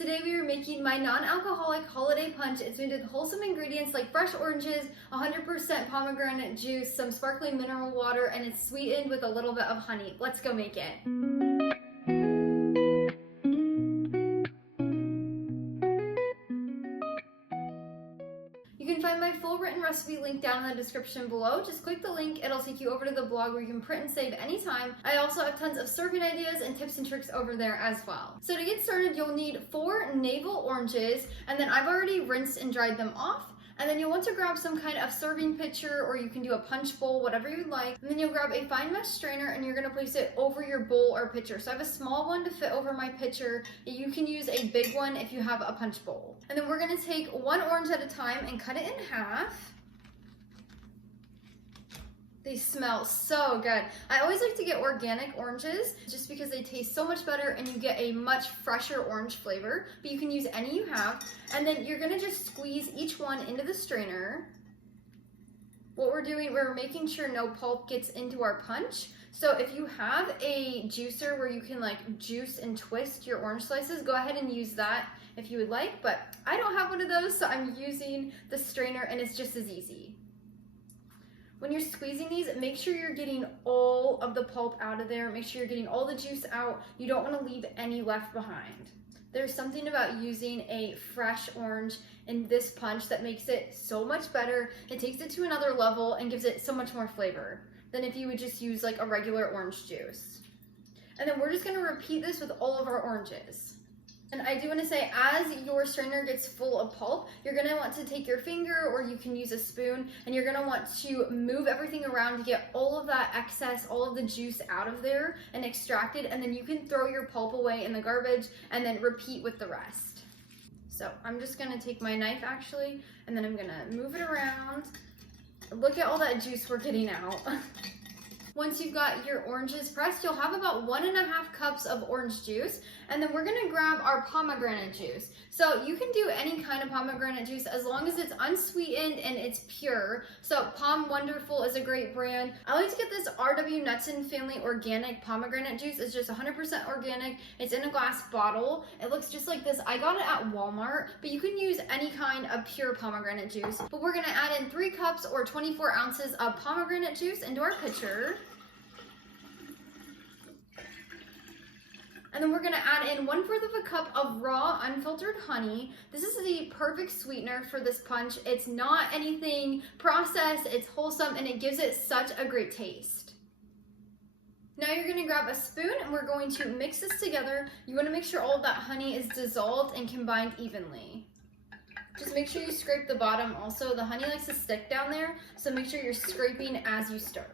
Today we are making my non-alcoholic holiday punch. It's made with wholesome ingredients like fresh oranges, 100% pomegranate juice, some sparkling mineral water, and it's sweetened with a little bit of honey. Let's go make it. You can find my full written recipe link down in the description below. Just click the link, it'll take you over to the blog where you can print and save anytime. I also have tons of serving ideas and tips and tricks over there as well. So to get started, you'll need 4 navel oranges, and then I've already rinsed and dried them off. And then you'll want to grab some kind of serving pitcher, or you can do a punch bowl, whatever you'd like. And then you'll grab a fine mesh strainer and you're gonna place it over your bowl or pitcher. So I have a small one to fit over my pitcher. You can use a big one if you have a punch bowl. And then we're gonna take 1 orange at a time and cut it in half. They smell so good. I always like to get organic oranges just because they taste so much better and you get a much fresher orange flavor, but you can use any you have. And then you're gonna just squeeze each one into the strainer. What we're doing, we're making sure no pulp gets into our punch. So if you have a juicer where you can like juice and twist your orange slices, go ahead and use that if you would like, but I don't have one of those, so I'm using the strainer and it's just as easy. When you're squeezing these, make sure you're getting all of the pulp out of there. Make sure you're getting all the juice out. You don't want to leave any left behind. There's something about using a fresh orange in this punch that makes it so much better. It takes it to another level and gives it so much more flavor than if you would just use like a regular orange juice. And then we're just going to repeat this with all of our oranges. And I do want to say, as your strainer gets full of pulp, you're going to want to take your finger, or you can use a spoon, and you're going to want to move everything around to get all of that excess, all of the juice out of there and extract it, and then you can throw your pulp away in the garbage and then repeat with the rest. So I'm just going to take my knife actually, and then I'm going to move it around. Look at all that juice we're getting out. Once you've got your oranges pressed, you'll have about 1.5 cups of orange juice, and then we're gonna grab our pomegranate juice. So you can do any kind of pomegranate juice as long as it's unsweetened and it's pure. So Pom Wonderful is a great brand. I like to get this R.W. Knudsen Family Organic Pomegranate Juice. It's just 100% organic. It's in a glass bottle. It looks just like this. I got it at Walmart, but you can use any kind of pure pomegranate juice. But we're gonna add in 3 cups or 24 ounces of pomegranate juice into our pitcher. And then we're gonna add in 1/4 cup of raw unfiltered honey. This is the perfect sweetener for this punch. It's not anything processed, it's wholesome, and it gives it such a great taste. Now you're gonna grab a spoon and we're going to mix this together. You wanna make sure all of that honey is dissolved and combined evenly. Just make sure you scrape the bottom also. The honey likes to stick down there, so make sure you're scraping as you stir.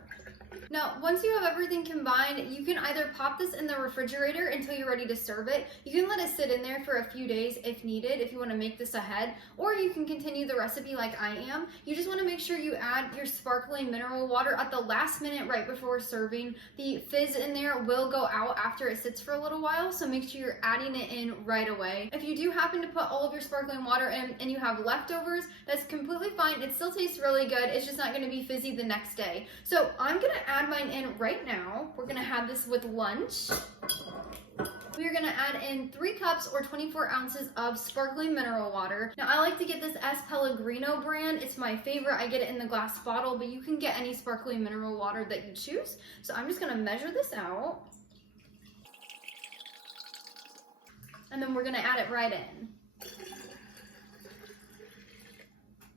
Now, once you have everything combined, you can either pop this in the refrigerator until you're ready to serve it. You can let it sit in there for a few days if needed, if you want to make this ahead, or you can continue the recipe like I am. You just want to make sure you add your sparkling mineral water at the last minute right before serving. The fizz in there will go out after it sits for a little while, so make sure you're adding it in right away. If you do happen to put all of your sparkling water in and you have leftovers, that's completely fine. It still tastes really good. It's just not going to be fizzy the next day. So I'm going to add mine in right now. We're gonna have this with lunch. We're gonna add in 3 cups or 24 ounces of sparkling mineral water. Now I like to get this S. Pellegrino brand. It's my favorite. I get it in the glass bottle, but you can get any sparkling mineral water that you choose. So I'm just gonna measure this out. And then we're gonna add it right in.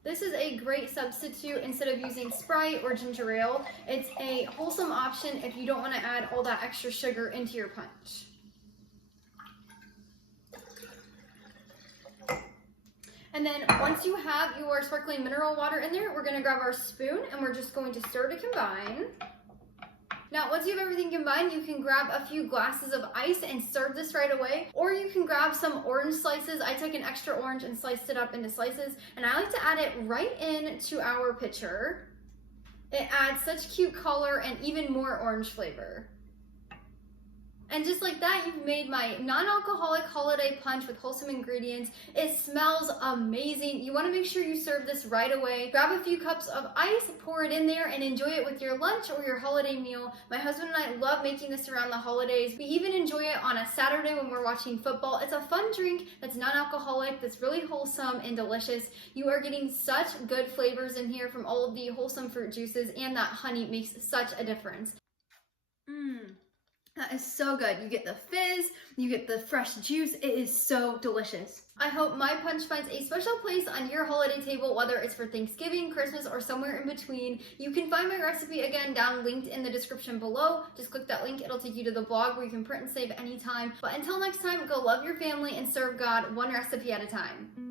This is a great substitute instead of using Sprite or ginger ale. It's a wholesome option if you don't want to add all that extra sugar into your punch. And then once you have your sparkling mineral water in there, we're going to grab our spoon and we're just going to stir to combine. Now, once you have everything combined, you can grab a few glasses of ice and serve this right away, or you can grab some orange slices. I took an extra orange and sliced it up into slices, and I like to add it right into our pitcher. It adds such cute color and even more orange flavor. And just like that, you've made my non-alcoholic holiday punch with wholesome ingredients. It smells amazing. You want to make sure you serve this right away. Grab a few cups of ice, pour it in there, and enjoy it with your lunch or your holiday meal. My husband and I love making this around the holidays. We even enjoy it on a Saturday when we're watching football. It's a fun drink that's non-alcoholic, that's really wholesome and delicious. You are getting such good flavors in here from all of the wholesome fruit juices, and that honey makes such a difference. That is so good. You get the fizz, you get the fresh juice. It is so delicious. I hope my punch finds a special place on your holiday table, whether it's for Thanksgiving, Christmas, or somewhere in between. You can find my recipe again down linked in the description below. Just click that link. It'll take you to the blog where you can print and save anytime. But until next time, go love your family and serve God one recipe at a time.